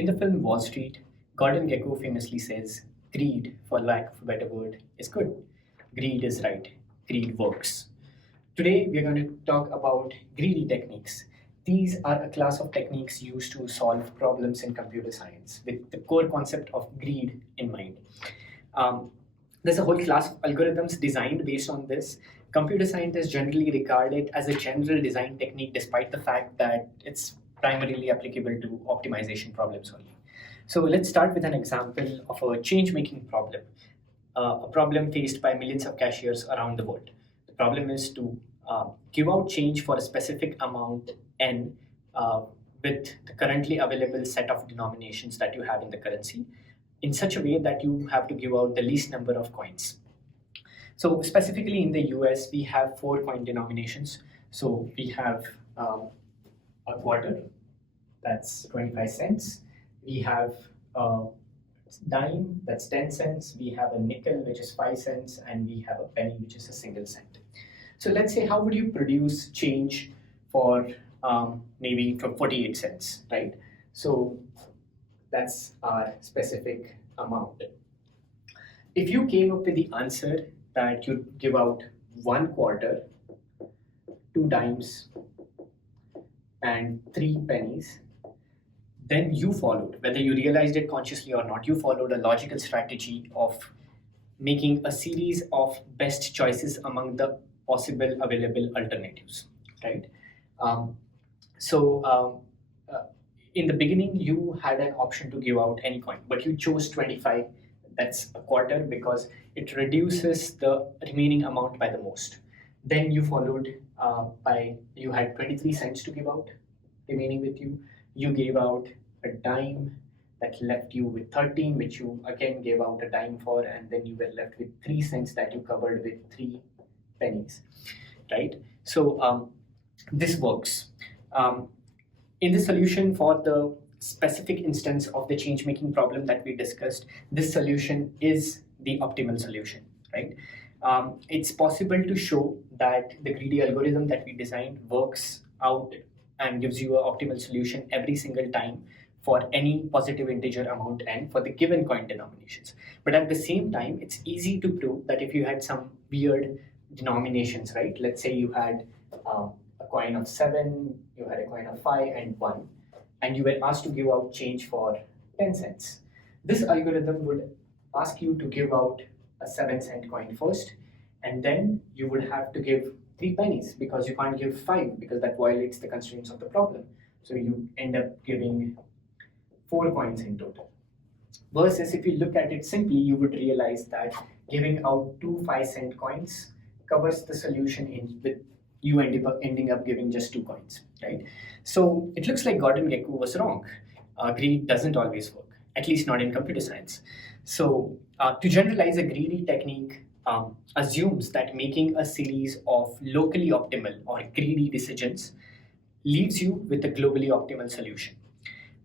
In the film Wall Street, Gordon Gekko famously says, greed, for lack of a better word, is good. Greed is right. Greed works. Today, we are going to talk about greedy techniques. These are a class of techniques used to solve problems in computer science with the core concept of greed in mind. Um, there's a whole class of algorithms designed based on this. Computer scientists generally regard it as a general design technique, despite the fact that it's primarily applicable to optimization problems only. So let's start with an example of a change-making problem, a problem faced by millions of cashiers around the world. The problem is to give out change for a specific amount n with the currently available set of denominations that you have in the currency in such a way that you have to give out the least number of coins. So specifically in the US, we have 4 coin denominations. So we have a quarter, that's 25 cents. We have a dime, that's 10 cents. We have a nickel, which is 5 cents. And we have a penny, which is a single cent. So let's say, how would you produce change for maybe for 48 cents, right? So that's our specific amount. If you came up with the answer that you give out 1 quarter, 2 dimes, and 3 pennies, then you followed, whether you realized it consciously or not, you followed a logical strategy of making a series of best choices among the possible available alternatives, right? In the beginning, you had an option to give out any coin, but you chose 25, that's a quarter, because it reduces the remaining amount by the most. Then you followed you had 23 cents to give out, remaining with you. You gave out a dime that left you with 13, which you again gave out a dime for, and then you were left with 3 cents that you covered with 3 pennies, right? So this works. In the solution for the specific instance of the change-making problem that we discussed, this solution is the optimal solution, right? It's possible to show that the greedy algorithm that we designed works out and gives you an optimal solution every single time for any positive integer amount n for the given coin denominations. But at the same time, it's easy to prove that if you had some weird denominations, right? Let's say you had a coin of 7, you had a coin of 5 and 1, and you were asked to give out change for 10 cents. This algorithm would ask you to give out a 7-cent coin first, and then you would have to give 3 pennies because you can't give 5 because that violates the constraints of the problem. So you end up giving 4 coins in total. Versus if you look at it simply, you would realize that giving out 2 5-cent coins covers the solution with you ending up giving just 2 coins, right? So it looks like Gordon Gekko was wrong. Greed doesn't always work, at least not in computer science. So to generalize, a greedy technique assumes that making a series of locally optimal or greedy decisions leaves you with a globally optimal solution.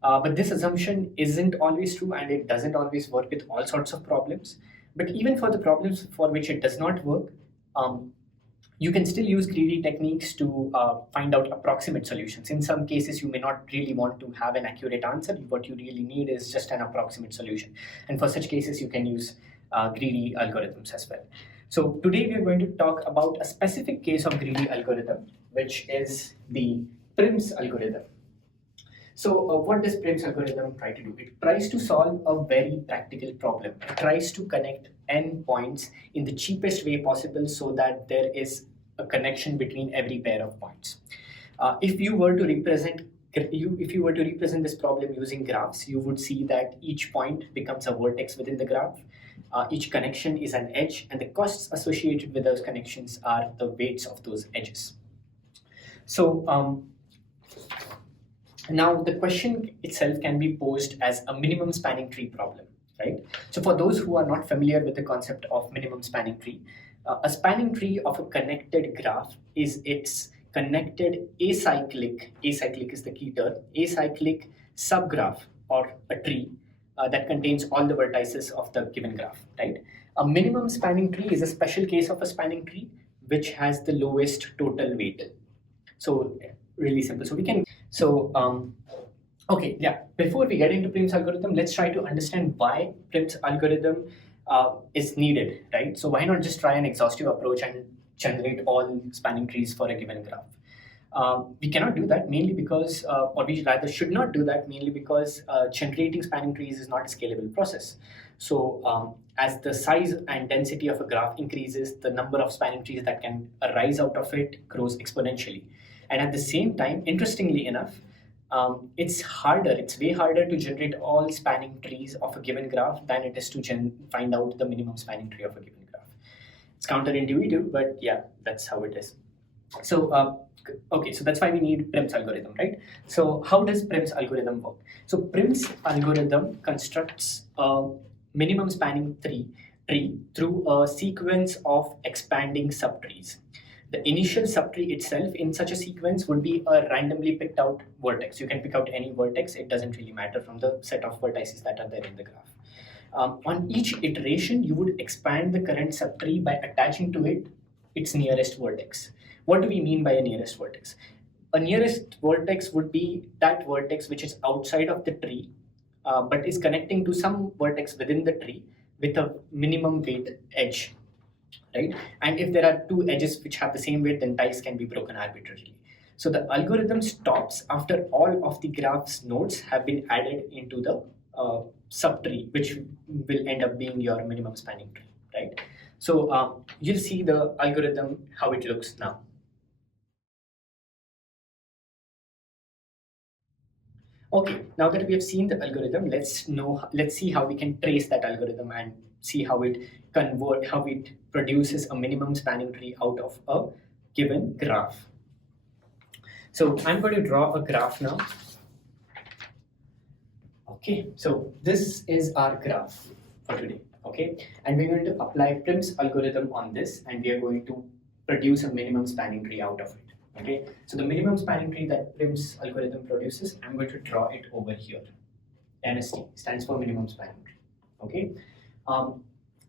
But this assumption isn't always true, and it doesn't always work with all sorts of problems. But even for the problems for which it does not work, you can still use greedy techniques to find out approximate solutions. In some cases, you may not really want to have an accurate answer. What you really need is just an approximate solution. And for such cases, you can use greedy algorithms as well. So today, we are going to talk about a specific case of greedy algorithm, which is the Prim's algorithm. So what does Prim's algorithm try to do? It tries to solve a very practical problem. It tries to connect n points in the cheapest way possible so that there is a connection between every pair of points. If you were to represent this problem using graphs, you would see that each point becomes a vertex within the graph. Each connection is an edge, and the costs associated with those connections are the weights of those edges. So now the question itself can be posed as a minimum spanning tree problem, right? So for those who are not familiar with the concept of minimum spanning tree, a spanning tree of a connected graph is its connected acyclic is the key term, acyclic subgraph or a tree that contains all the vertices of the given graph, right? A minimum spanning tree is a special case of a spanning tree which has the lowest total weight. So really simple. So Okay, yeah. Before we get into Prim's algorithm, let's try to understand why Prim's algorithm is needed, right? So why not just try an exhaustive approach and generate all spanning trees for a given graph? We cannot do that mainly because, or we rather should not do that mainly because generating spanning trees is not a scalable process. So as the size and density of a graph increases, the number of spanning trees that can arise out of it grows exponentially. And at the same time, interestingly enough, it's way harder to generate all spanning trees of a given graph than it is to find out the minimum spanning tree of a given graph. It's counterintuitive, but yeah, that's how it is. So, okay, so that's why we need Prim's algorithm, right? So, how does Prim's algorithm work? So, Prim's algorithm constructs a minimum spanning tree through a sequence of expanding subtrees. The initial subtree itself in such a sequence would be a randomly picked out vertex. You can pick out any vertex, it doesn't really matter from the set of vertices that are there in the graph. On each iteration, you would expand the current subtree by attaching to it its nearest vertex. What do we mean by a nearest vertex? A nearest vertex would be that vertex which is outside of the tree, but is connecting to some vertex within the tree with a minimum weight edge, right? And if there are two edges which have the same weight, then ties can be broken arbitrarily. So the algorithm stops after all of the graph's nodes have been added into the subtree, which will end up being your minimum spanning tree, right? So you'll see the algorithm, how it looks now. Okay, now that we have seen the algorithm, let's see how we can trace that algorithm and see how it produces a minimum spanning tree out of a given graph. So I'm going to draw a graph now. Okay, so this is our graph for today. Okay, and we're going to apply Prim's algorithm on this, and we are going to produce a minimum spanning tree out of it. Okay, so the minimum spanning tree that Prim's algorithm produces, I'm going to draw it over here. MST stands for minimum spanning tree. Okay,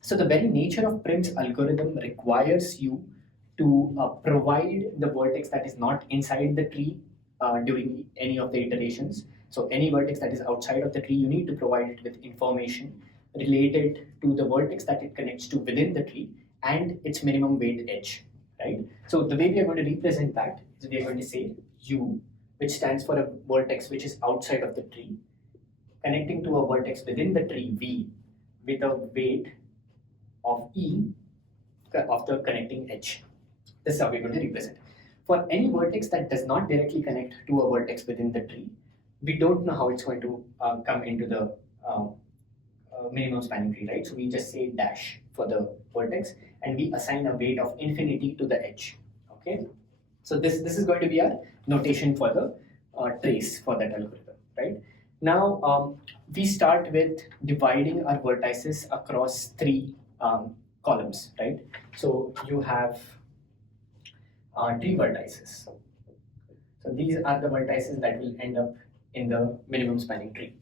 so the very nature of Prim's algorithm requires you to provide the vertex that is not inside the tree during any of the iterations. So any vertex that is outside of the tree, you need to provide it with information related to the vertex that it connects to within the tree and its minimum weight edge, right? So the way we are going to represent that is we are going to say U, which stands for a vertex which is outside of the tree, connecting to a vertex within the tree V with a weight of E of the connecting edge. This is how we're going to represent. For any vertex that does not directly connect to a vertex within the tree, we don't know how it's going to come into the minimum spanning tree, right? So we just say dash for the vertex and we assign a weight of infinity to the edge. Okay. So this is going to be our notation for the trace for that algorithm, right? Now we start with dividing our vertices across three columns, right? So you have tree vertices. So these are the vertices that will end up in the minimum spanning tree.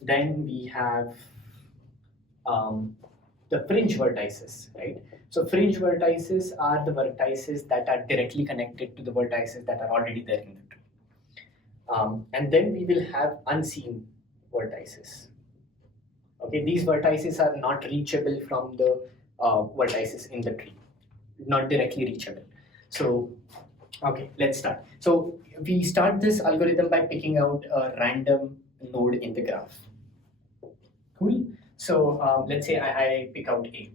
Then we have the fringe vertices, right? So fringe vertices are the vertices that are directly connected to the vertices that are already there in the tree. And then we will have unseen vertices. Okay, these vertices are not reachable from the vertices in the tree, not directly reachable. So, okay, let's start. So we start this algorithm by picking out a random node in the graph. Cool. So let's say I pick out A.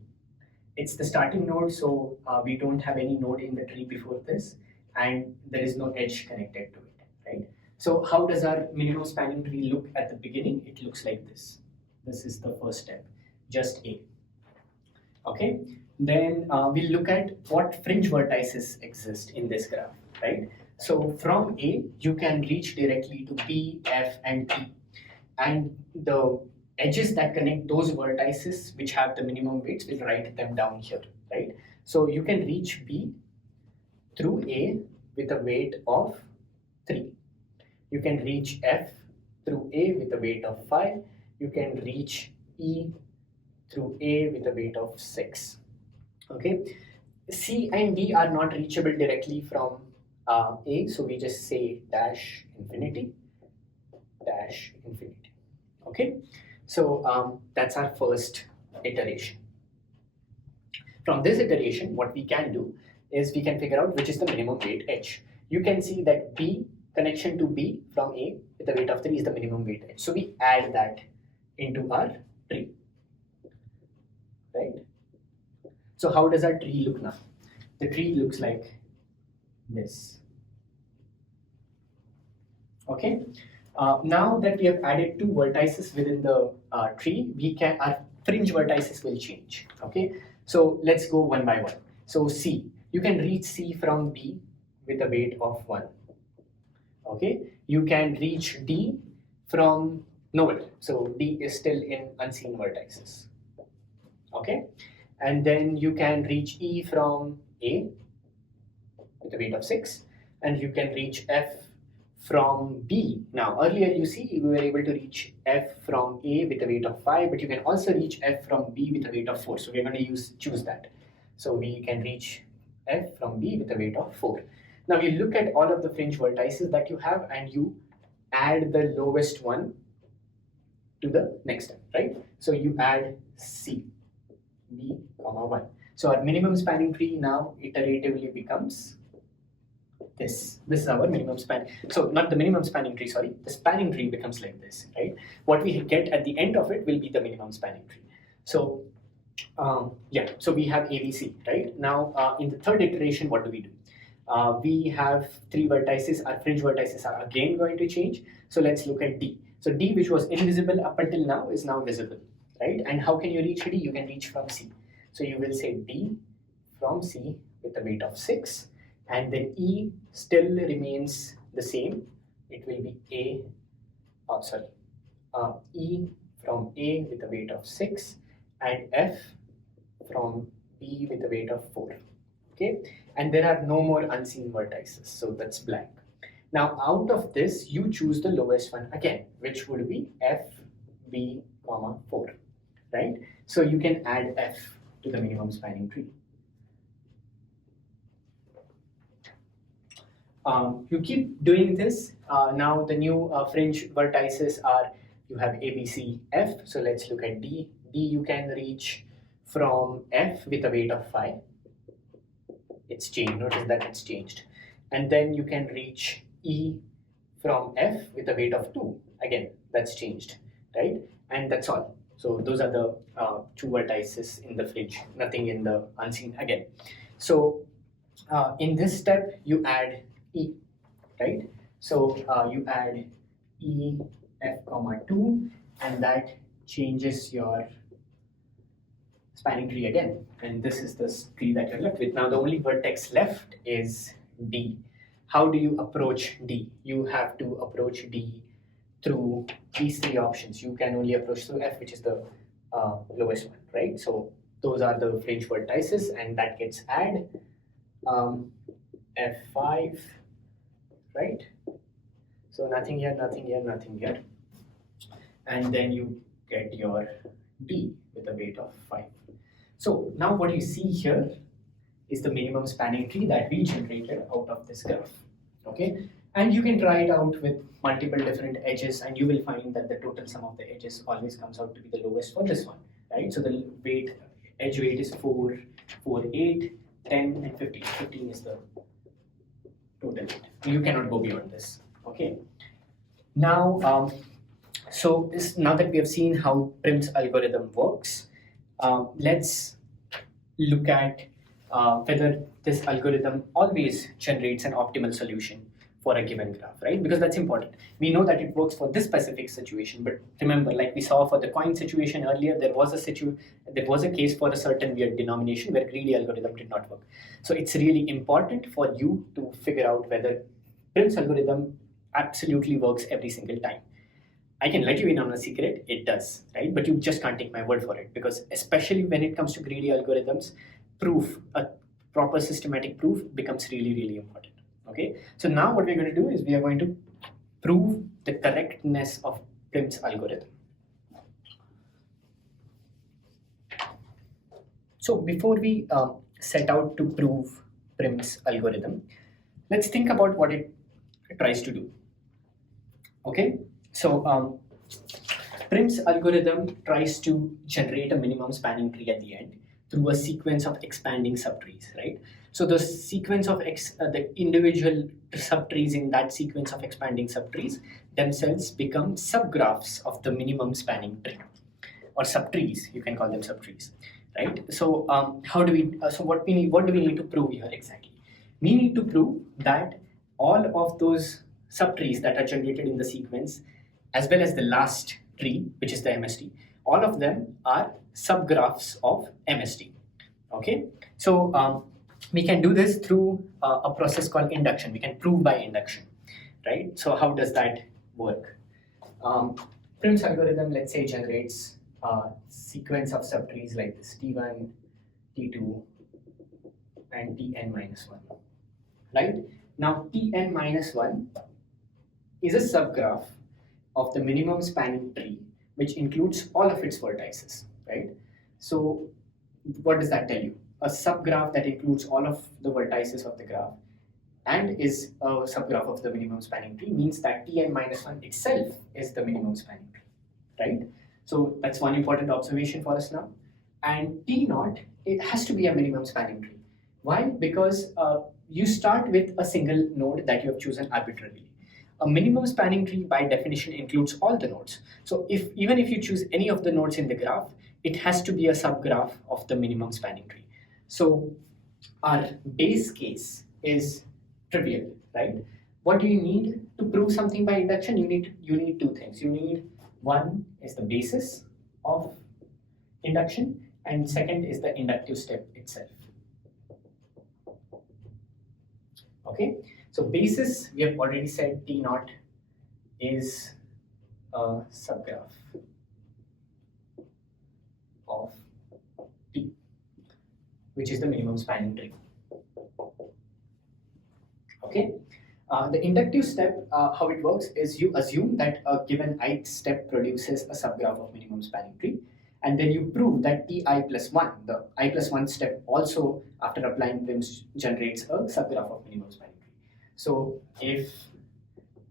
It's the starting node, so we don't have any node in the tree before this, and there is no edge connected to it, right? So how does our minimum spanning tree look at the beginning? It looks like this. This is the first step, just A. Okay, then we'll look at what fringe vertices exist in this graph, right? So from A, you can reach directly to B, F, and T. And the edges that connect those vertices which have the minimum weights, we'll write them down here, right? So you can reach B through A with a weight of 3. You can reach F through A with a weight of 5. You can reach E through A with a weight of 6. Okay, C and D are not reachable directly from A, so we just say dash infinity. dash infinity. Okay, so that's our first iteration. From this iteration, what we can do is we can figure out which is the minimum weight edge. You can see that B connection to B from A with a weight of 3 is the minimum weight edge. So we add that into our tree, right? So how does our tree look now? The tree looks like this. Okay. Now that we have added 2 vertices within the tree, our fringe vertices will change. Okay. So let's go one by one. So C, you can reach C from B with a weight of 1. Okay. You can reach D from nowhere. So D is still in unseen vertices. Okay. And then you can reach E from A with a weight of 6. And you can reach F from B. Now, earlier you see we were able to reach F from A with a weight of 5, but you can also reach F from B with a weight of 4. So we're going to choose that. So we can reach F from B with a weight of 4. Now you look at all of the fringe vertices that you have and you add the lowest one to the next step, right? So you add C, B, 1. So our minimum spanning tree now iteratively becomes this. This is our minimum span. So not the minimum spanning tree, sorry. The spanning tree becomes like this, right? What we get at the end of it will be the minimum spanning tree. So yeah, so we have ABC, right? Now in the third iteration, what do? We have 3 vertices. Our fringe vertices are again going to change. So let's look at D. So D, which was invisible up until now, is now visible, right? And how can you reach D? You can reach from C. So you will say D from C with a weight of 6. And then E still remains the same. It will be E from A with a weight of 6 and F from B with a weight of 4. Okay, and there are no more unseen vertices, so that's blank. Now out of this, you choose the lowest one again, which would be F, B, 4, right? So you can add F to the minimum spanning tree. You keep doing this. Now the new fringe vertices are, you have A, B, C, F. So let's look at D. D you can reach from F with a weight of 5. It's changed. Notice that it's changed. And then you can reach E from F with a weight of 2. Again, that's changed, right? And that's all. So those are the 2 vertices in the fringe, nothing in the unseen again. So in this step, you add E, right? So you add E, F, 2, and that changes your spanning tree again. And this is the tree that you're left with. Now the only vertex left is D. How do you approach D? You have to approach D through these 3 options. You can only approach through F, which is the lowest one, right? So those are the fringe vertices, and that gets add F5, right? So nothing here, nothing here, nothing here. And then you get your D with a weight of 5. So now what you see here is the minimum spanning tree that we generated out of this graph, okay? And you can try it out with multiple different edges, and you will find that the total sum of the edges always comes out to be the lowest for this one, right? So the edge weight is 4, 4, 8, 10, and 15. 15 is the total weight. You cannot go beyond this, okay? Now, now that we have seen how Prim's algorithm works, let's look at whether this algorithm always generates an optimal solution for a given graph, right? Because that's important. We know that it works for this specific situation, but remember, like we saw for the coin situation earlier, there was a case for a certain weird denomination where greedy algorithm did not work. So it's really important for you to figure out whether Prim's algorithm absolutely works every single time. I can let you in on a secret, it does, right? But you just can't take my word for it, because especially when it comes to greedy algorithms, a proper systematic proof becomes really, really important, okay? So now what we're going to do is we are going to prove the correctness of Prim's algorithm. So before we set out to prove Prim's algorithm, let's think about what it tries to do, okay? Prim's algorithm tries to generate a minimum spanning tree at the end through a sequence of expanding subtrees, right? So the sequence of the individual subtrees in that sequence of expanding subtrees themselves become subgraphs of the minimum spanning tree, or subtrees. You can call them subtrees, right? So how do we? So what do we need to prove here exactly? We need to prove that all of those subtrees that are generated in the sequence, as well as the last tree, which is the MST, all of them are subgraphs of MST. Okay, so we can do this through a process called induction. We can prove by induction, right? So how does that work? Prim's algorithm, let's say, generates a sequence of subtrees like this: T1, T2, and Tn minus 1. Right? Now, Tn minus 1 is a subgraph of the minimum spanning tree, which includes all of its vertices. Right? So, what does that tell you? A subgraph that includes all of the vertices of the graph and is a subgraph of the minimum spanning tree means that Tn minus 1 itself is the minimum spanning tree, right? So that's one important observation for us now. And T naught, it has to be a minimum spanning tree. Why? Because you start with a single node that you have chosen arbitrarily. A minimum spanning tree by definition includes all the nodes. So even if you choose any of the nodes in the graph, it has to be a subgraph of the minimum spanning tree. So our base case is trivial, right? What do you need to prove something by induction? You need two things. You need, one is the basis of induction, and second is the inductive step itself. Okay, so basis, we have already said T naught is a subgraph of T, which is the minimum spanning tree. Okay, the inductive step, how it works is you assume that a given ith step produces a subgraph of minimum spanning tree, and then you prove that Ti plus 1, the I plus 1 step also after applying Prim's generates a subgraph of minimum spanning tree. So if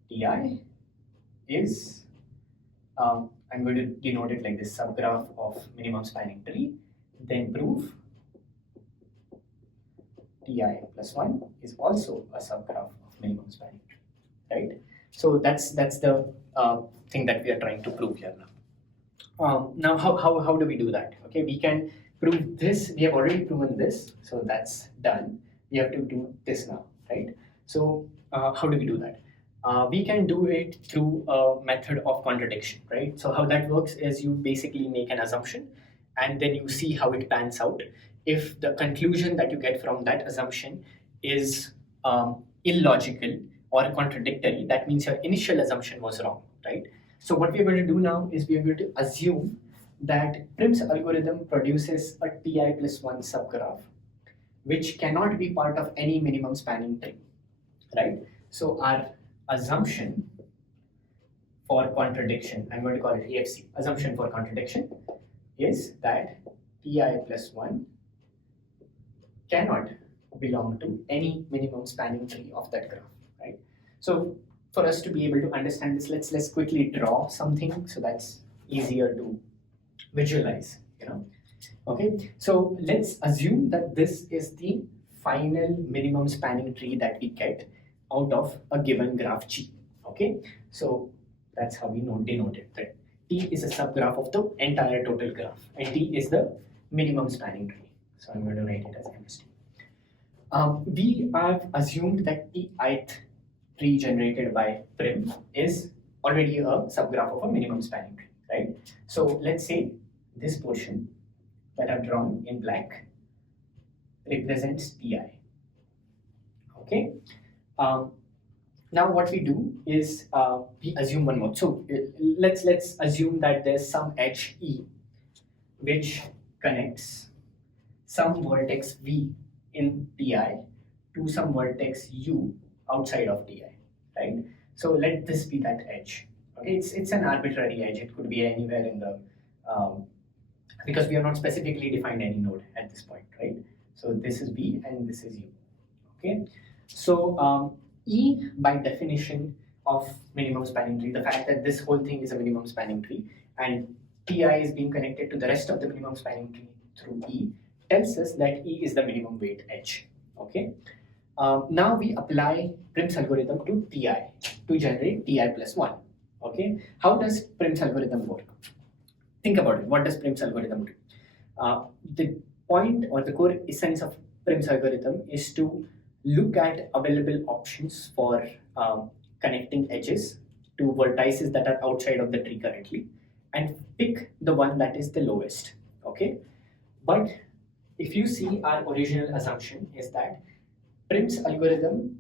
Ti is, I'm going to denote it like this, subgraph of minimum spanning tree, then prove Ti plus 1 is also a subgraph of minimum spanning tree, right? So that's the thing that we are trying to prove here now. Now, how do we do that? Okay, we can prove this. We have already proven this, so that's done. We have to do this now, right? So how do we do that? We can do it through a method of contradiction, right? So how that works is you basically make an assumption, and then you see how it pans out. If the conclusion that you get from that assumption is illogical or contradictory, that means your initial assumption was wrong, right? So what we're going to do now is we're going to assume that Prim's algorithm produces a Ti plus 1 subgraph, which cannot be part of any minimum spanning tree, right? So our assumption for contradiction, I'm going to call it AFC, assumption for contradiction, is that Ti plus 1 cannot belong to any minimum spanning tree of that graph, right? So for us to be able to understand this, let's quickly draw something so that's easier to visualize, Okay, so let's assume that this is the final minimum spanning tree that we get out of a given graph G. Okay, so that's how we denote it, that T is a subgraph of the entire total graph, and T is the minimum spanning tree. So I'm going to write it as MST. We have assumed that the ith tree generated by Prim is already a subgraph of a minimum spanning tree, right? So let's say this portion that I've drawn in black represents Ti. Okay. Now what we do is we assume one more. So let's assume that there's some edge E which connects some vertex V in Ti to some vertex U outside of Ti, right? So let this be that edge. Okay, it's an arbitrary edge. It could be anywhere in the because we have not specifically defined any node at this point, right? So this is B and this is U. Okay, so E by definition of minimum spanning tree, the fact that this whole thing is a minimum spanning tree and Ti is being connected to the rest of the minimum spanning tree through E, tells us that E is the minimum weight edge. Okay. Now we apply Prim's algorithm to Ti to generate Ti plus 1. Okay. How does Prim's algorithm work? Think about it. What does Prim's algorithm do? The point or the core essence of Prim's algorithm is to look at available options for connecting edges to vertices that are outside of the tree currently and pick the one that is the lowest. Okay. But if you see, our original assumption is that Prim's algorithm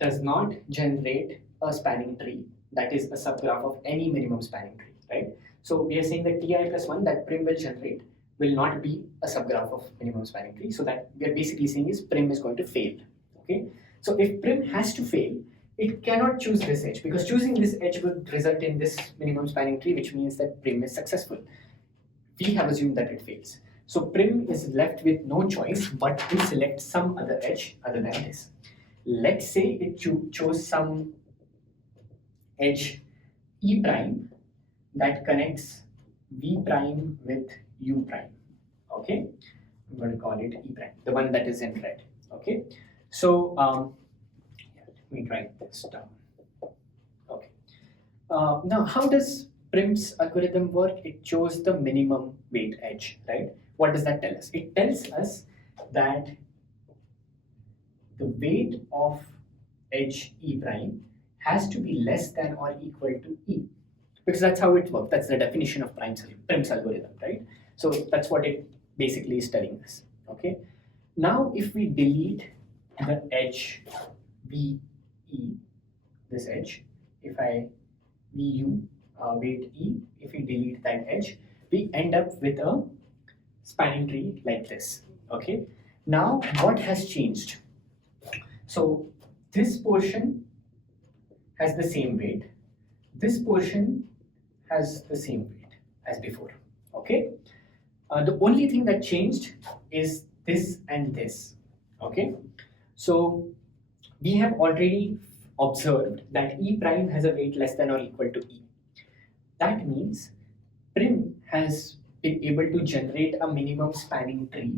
does not generate a spanning tree that is a subgraph of any minimum spanning tree, right? So we are saying that Ti plus 1 that Prim will generate will not be a subgraph of minimum spanning tree. So that we are basically saying is Prim is going to fail. Okay. So if Prim has to fail, it cannot choose this edge because choosing this edge would result in this minimum spanning tree, which means that Prim is successful. We have assumed that it fails. So Prim is left with no choice but to select some other edge other than this. Let's say it chose some edge E prime that connects V prime with U prime. Okay, I'm going to call it E prime, the one that is in red. Okay, so let me write this down. Okay, now how does Prim's algorithm work? It chose the minimum weight edge, right? What does that tell us? It tells us that the weight of edge E prime has to be less than or equal to E, because that's how it works. That's the definition of Prim's algorithm, right? So that's what it basically is telling us. Okay. Now, if we delete the edge VE, this edge, if I VU weight E, if we delete that edge, we end up with a spanning tree like this. Okay. Now, what has changed? So this portion has the same weight. This portion has the same weight as before. Okay. The only thing that changed is this and this. Okay. So we have already observed that E prime has a weight less than or equal to E. That means Prim has been able to generate a minimum spanning tree,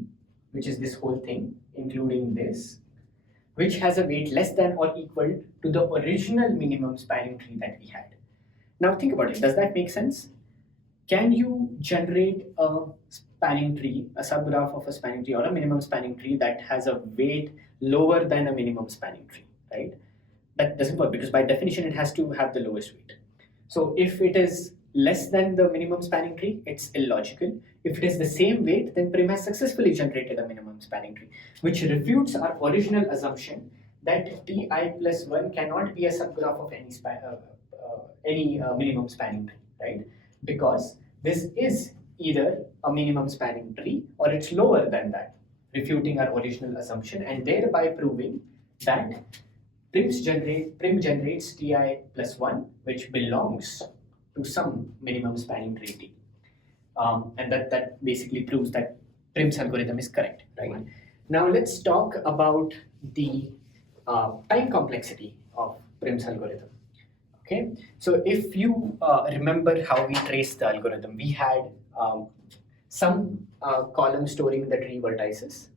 which is this whole thing, including this, which has a weight less than or equal to the original minimum spanning tree that we had. Now think about it. Does that make sense? Can you generate a spanning tree, a subgraph of a spanning tree or a minimum spanning tree that has a weight lower than a minimum spanning tree, right? That doesn't work because by definition it has to have the lowest weight. So if it is less than the minimum spanning tree, it's illogical. If it is the same weight, then Prim has successfully generated a minimum spanning tree, which refutes our original assumption that Ti plus 1 cannot be a subgraph of any minimum spanning tree, right? Because this is either a minimum spanning tree or it's lower than that, refuting our original assumption and thereby proving that Prim generates Ti plus 1, which belongs to some minimum spanning tree T. And that basically proves that Prim's algorithm is correct, right? Now let's talk about the time complexity of Prim's algorithm. Okay, so if you remember how we traced the algorithm, we had some column storing the tree vertices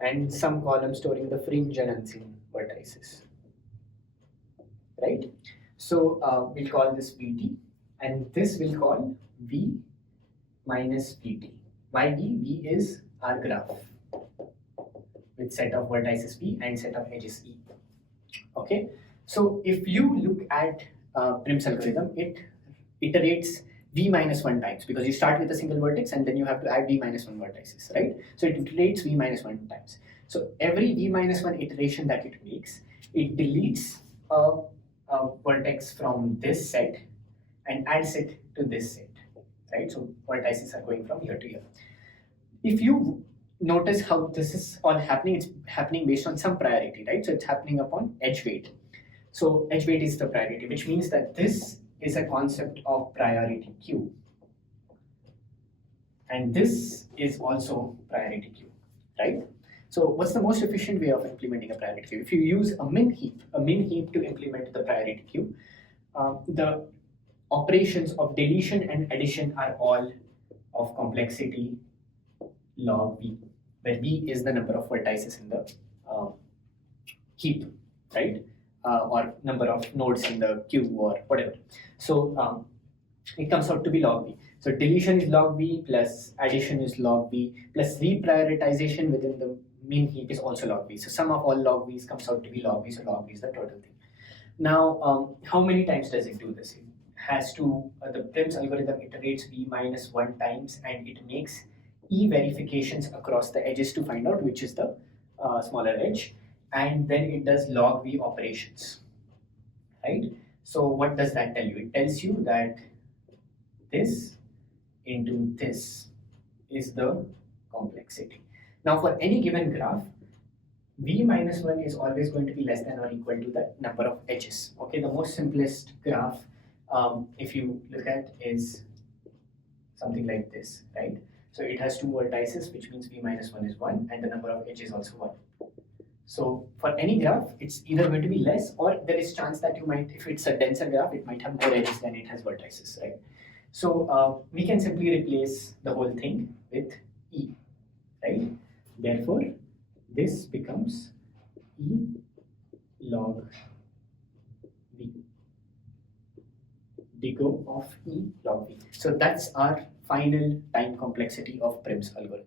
and some column storing the fringe and unseen vertices, right? So we'll call this Vt and this we'll call V minus Vt. Why V? V is our graph with set of vertices V and set of edges E. Okay, so if you look at Prim's algorithm, it iterates V minus 1 times because you start with a single vertex and then you have to add V minus 1 vertices, right? So it iterates V minus 1 times. So every V minus 1 iteration that it makes, it deletes a vertex from this set and adds it to this set, right? So vertices are going from here to here. If you notice how this is all happening, it's happening based on some priority, right? So it's happening upon edge weight. So edge weight is the priority, which means that this is a concept of priority queue. And this is also priority queue, right? So what's the most efficient way of implementing a priority queue? If you use a min heap to implement the priority queue, the operations of deletion and addition are all of complexity log v, where v is the number of vertices in the heap, right? Or number of nodes in the queue or whatever. So it comes out to be log v. So deletion is log v plus addition is log v plus reprioritization within the min heap is also log v. So sum of all log v's comes out to be log v. So log v is the total thing. Now, how many times does it do this? It has to, the Prim's algorithm iterates v minus 1 times and it makes e verifications across the edges to find out which is the smaller edge, and then it does log v operations, right? So what does that tell you? It tells you that this into this is the complexity. Now for any given graph, v minus 1 is always going to be less than or equal to the number of edges. Okay, the most simplest graph, if you look at, is something like this, right? So it has 2 vertices, which means v minus 1 is 1, and the number of edges also 1. So for any graph, it's either going to be less, or there is chance that you might, if it's a denser graph, it might have more edges than it has vertices, right? So we can simply replace the whole thing with e, right? Therefore, this becomes e log v, dego of e log v. So that's our final time complexity of Prim's algorithm.